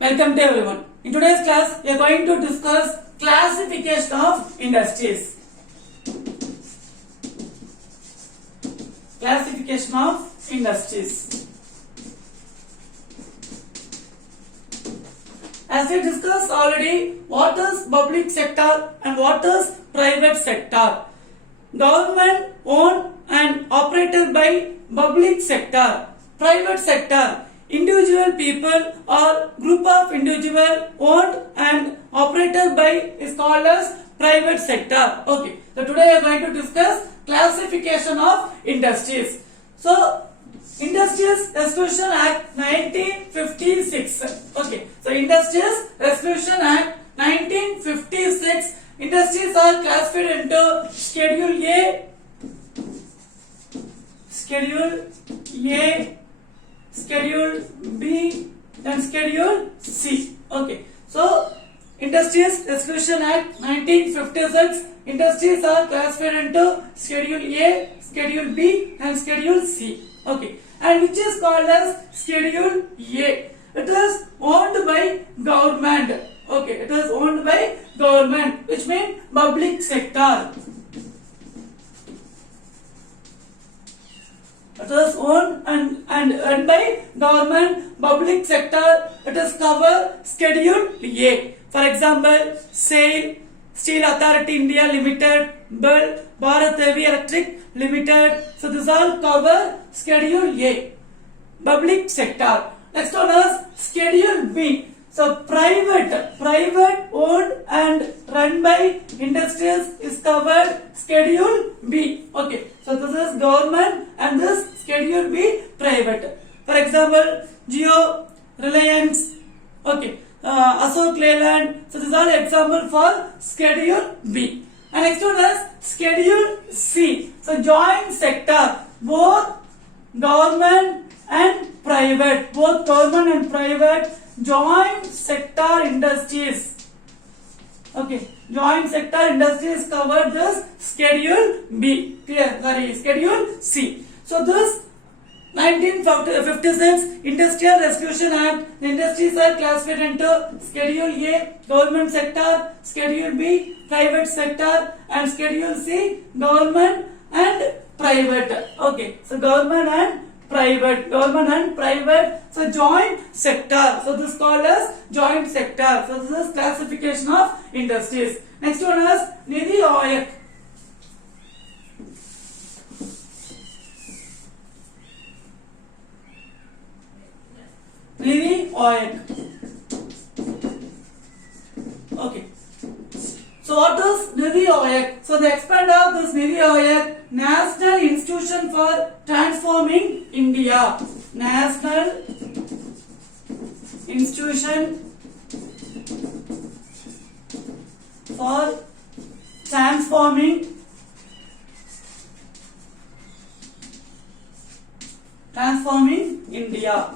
Welcome to everyone. In today's class, we are going to discuss classification of industries. Classification of industries. As we discussed already, what is public sector and what is private sector? Government owned and operated by public sector. Private sector, individual people or group of individual owned and operated by is called as private sector. Okay, so today we are going to discuss classification of industries. So, Industrial Resolution Act 1956. Okay, so Industrial Resolution Act 1956. Industries are classified into Schedule A, Schedule A, Schedule B and Schedule C. Okay. So, Industrial Resolution Act 1956, industries are classified into Schedule A, Schedule B and Schedule C. Okay. And which is called as Schedule A. It is owned by government. Okay. It is owned by government, which means public sector. It is owned and by government, public sector. It is covered Schedule A. For example, SAIL, Steel Authority India Limited, BEL, Bharat Heavy Electric Limited. So this all cover Schedule A, public sector. Next one is Schedule B. So private owned and run by industries is covered Schedule B. Okay. So this is government and this Schedule B private. For example, Jio, Reliance, okay, Ashok Leyland. So this is all example for Schedule B. And next one is Schedule C. So joint sector, both government and private, joint sector industries. Okay, joint sector industries covered this Schedule B. Clear? Sorry, Schedule C. So this 1956 Industrial Resolution Act, the industries are classified into Schedule A, government sector, Schedule B, private sector, and Schedule C, government and private. Okay, so government and private, so joint sector. So this is called as joint sector. So this is classification of industries. Next one is Niti Aayog. Niti Aayog. Okay. So what is Niti Aayog? So the expand of this Niti Aayog, National Institution for Transforming India. National Institution for Transforming India.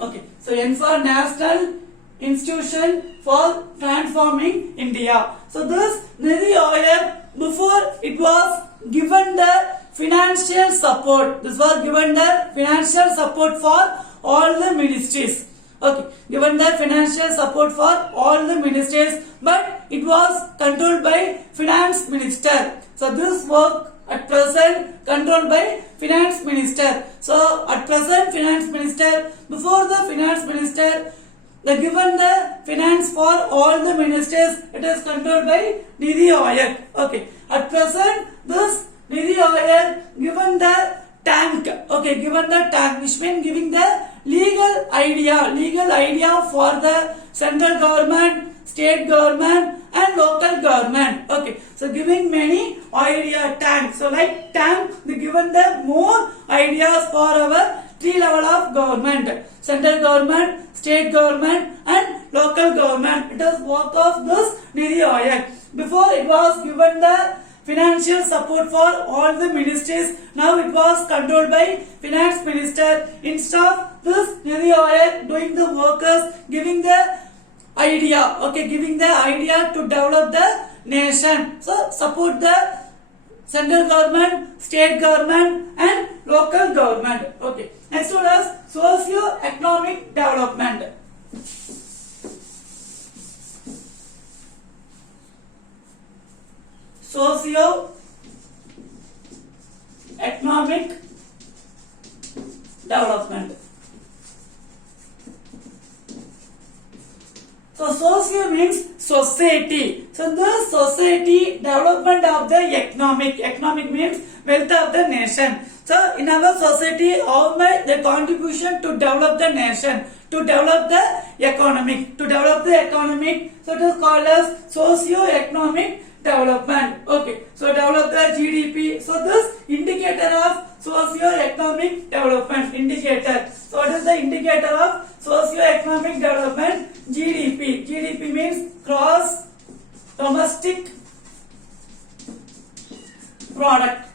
Okay, so N for National Institution for Transforming India. So this Niti Aayog, before it was given the financial support. This was given the financial support for all the ministries. Okay, given the financial support for all the ministries, but it was controlled by finance minister. So this work at present controlled by finance minister. So at present finance minister, before the finance minister, they given the finance for all the ministries, it is controlled by Niti Aayog. Okay, at present this Niti Aayog given the tank. Okay, given the tank, which means giving the legal idea for the central government, state government and local government. Okay, so giving many idea tank. So like tank, they given the more ideas for our three level of government: central government, state government and local government. It is work of this Niti Aayog. Before it was given the financial support for all the ministries. Now it was controlled by finance minister. Instead of this Niti Aayog doing the workers, giving the idea. Okay, giving the idea to develop the nation. So support the central government, state government and local government. Okay. Next one is socio-economic development. So socio means society. So the society development of the economic. Economic means wealth of the nation. So in our society, how much the contribution to develop the nation, to develop the economic, to develop the economic. So it is called as socio-economic development. Okay. So develop the GDP. So this indicator of socio-economic development indicator. So what is the indicator of socio-economic development? GDP. GDP means gross domestic product.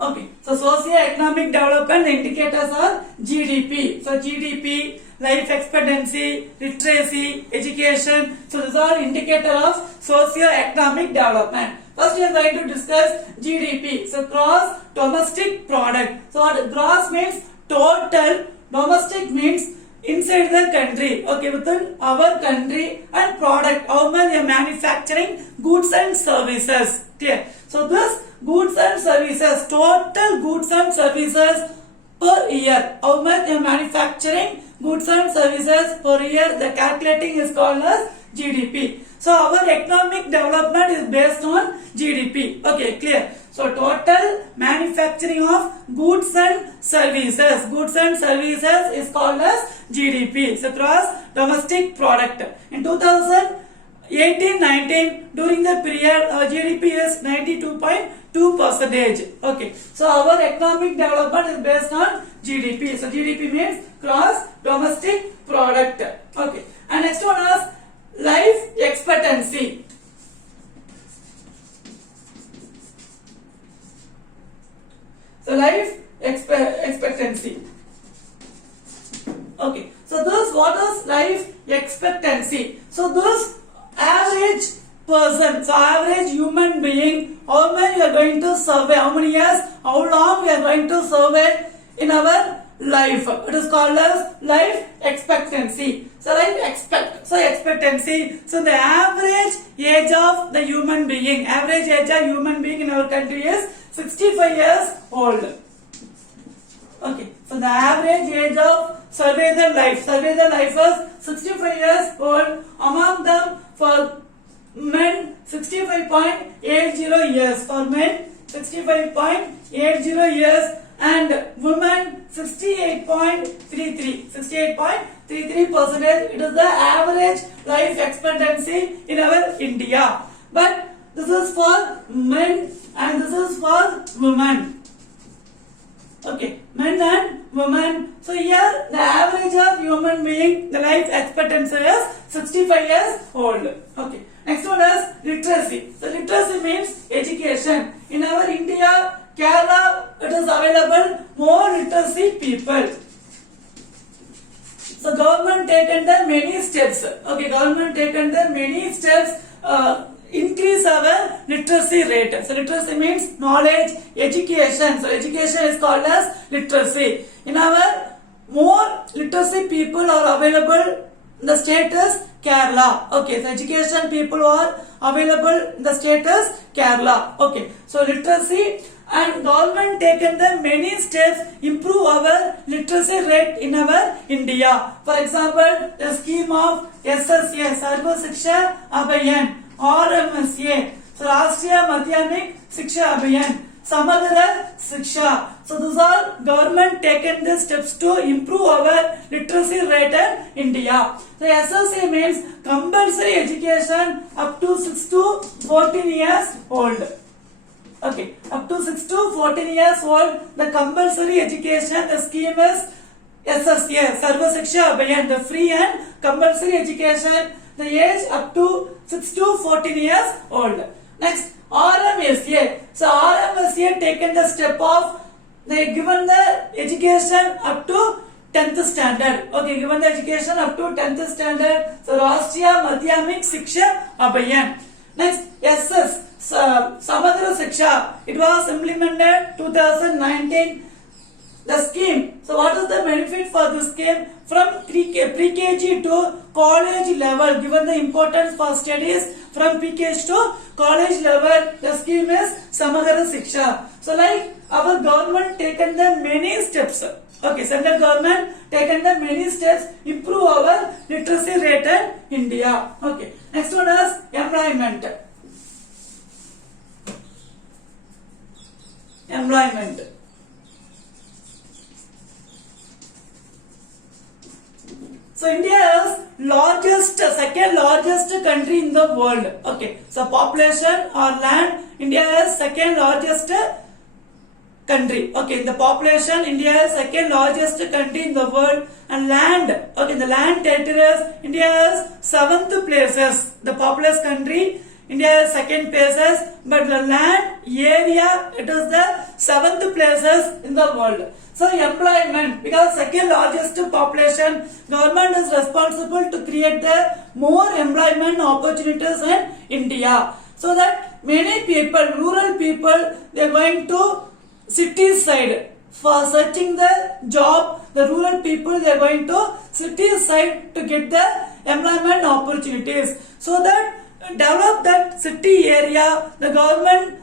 Okay. So socio-economic development indicators are GDP. So GDP, life expectancy, literacy, education. So these are indicator of socio-economic development. First we are going to discuss GDP. So gross domestic product. So what gross means total, domestic means inside the country, okay, within our country, and product, how much they are manufacturing goods and services. Clear? So this goods and services, total goods and services per year, how much they are manufacturing goods and services per year, the calculating is called as GDP. So our economic development is based on GDP. Okay, clear? So total manufacturing of goods and services. Goods and services is called as GDP. So gross domestic product. In 2018-19, during the period, our GDP is 92.2%. Okay. So our economic development is based on GDP. So GDP means gross domestic product. Okay. And next one is life expectancy. So life expectancy. Okay. So this, what is life expectancy? So this average person, so average human being, how many you are going to survey, how many years, how long we are going to survey in our life. It is called as life expectancy. So expectancy. So the average age of the human being, average age of human being in our country is 65 years old. Okay. So the average age of survey the life is 65 years old. Among them, for men 65.80 years. For men 65.80 years. And women 68.33%. It is the average life expectancy in our India. But this is for men and this is for women. Okay, men and women. So here the average of human being, the life expectancy is 65 years old. Okay. Next one is literacy. So literacy means education. In our India, Kerala, it is available more literacy people. So government taken the many steps. Okay, government taken the many steps. Increase our literacy rate. So literacy means knowledge, education. So education is called as literacy. In our more literacy people are available in the state is Kerala. Okay, so education people are available in the state is Kerala. Okay, so literacy and government taken the many steps improve our literacy rate in our India. For example, the scheme of SSA, Sarva Shiksha Abhiyan. RMSA, so Rashtriya Madhyamik Shiksha Abhiyan, Samagra Shiksha. So these are government taken the steps to improve our literacy rate in India. So SSA means compulsory education up to 6 to 14 years old. Okay, up to 6 to 14 years old, the compulsory education, the scheme is SSA, Sarva Shiksha Abhiyan, the free and compulsory education. The age up to 6 to 14 years old. Next, RMSA. So RMSA taken the step of they given the education up to 10th standard. Okay, given the education up to 10th standard. So Rashtriya Madhyamik Shiksha Abhiyan. Next, SS, Samagra Shiksha. It was implemented 2019. The scheme. So what is the benefit for this scheme? From pre-KG to college level, given the importance for studies from pre-KG to college level, the scheme is Samagra Shiksha. So like our government taken the many steps. Okay, central government taken the many steps improve our literacy rate in India. Okay, next one is employment. Employment. So India is second largest country in the world. Okay, so population or land, India is second largest country. Okay, the population, India is second largest country in the world, and land, okay, the land territories, India is 7th places. The populous country, India is second places, but the land area, it is the 7th places in the world. So employment, because second largest population, government is responsible to create the more employment opportunities in India, so that many people, rural people, they are going to city side for searching the job. The rural people, they are going to city side to get the employment opportunities, so that develop that city area. The government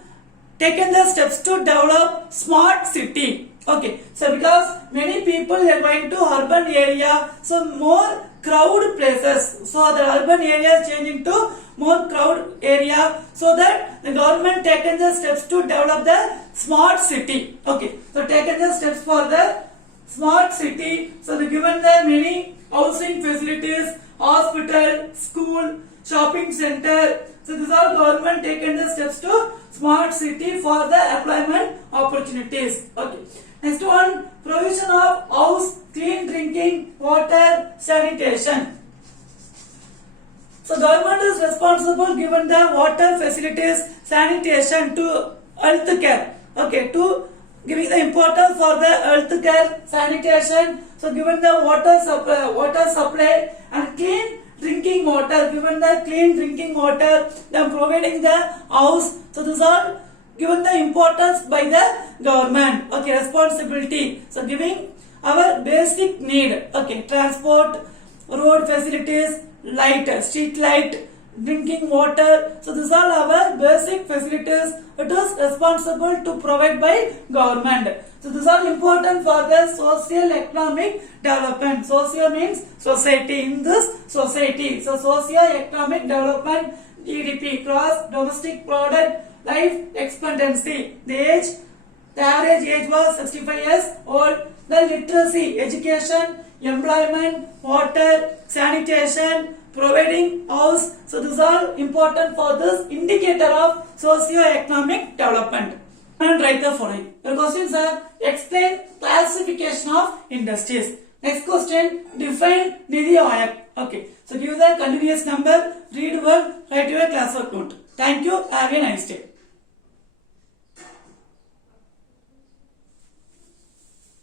taken the steps to develop smart city. Okay, so because many people are going to urban area, so more crowd places, so the urban area is changing to more crowd area, so that the government taken the steps to develop the smart city. Okay, so taken the steps for the smart city, so they given the many housing facilities, hospital, school, shopping center. So these are government taken the steps to smart city for the employment opportunities. Okay. Next one, provision of house, clean drinking water, sanitation. So government is responsible given the water facilities, sanitation to health care. Okay, to giving the importance for the health care, sanitation. So given the water supply and clean drinking water, given the clean drinking water, then providing the house. So these are given the importance by the government. Okay, responsibility. So giving our basic need. Okay, transport, road facilities, light, street light, drinking water. So these are our basic facilities. It is responsible to provide by government. So these are important for the social economic development. Socio means society, in this society. So socio economic development, GDP, gross domestic product, life expectancy. The average age was 65 years old. The literacy, education, employment, water, sanitation, providing house. So these are important for this indicator of socio-economic development. And write the following. The questions are: explain classification of industries. Next question: define Niti Aayog. Okay. So give the continuous number, read word, write your classwork note. Thank you. Have a nice day.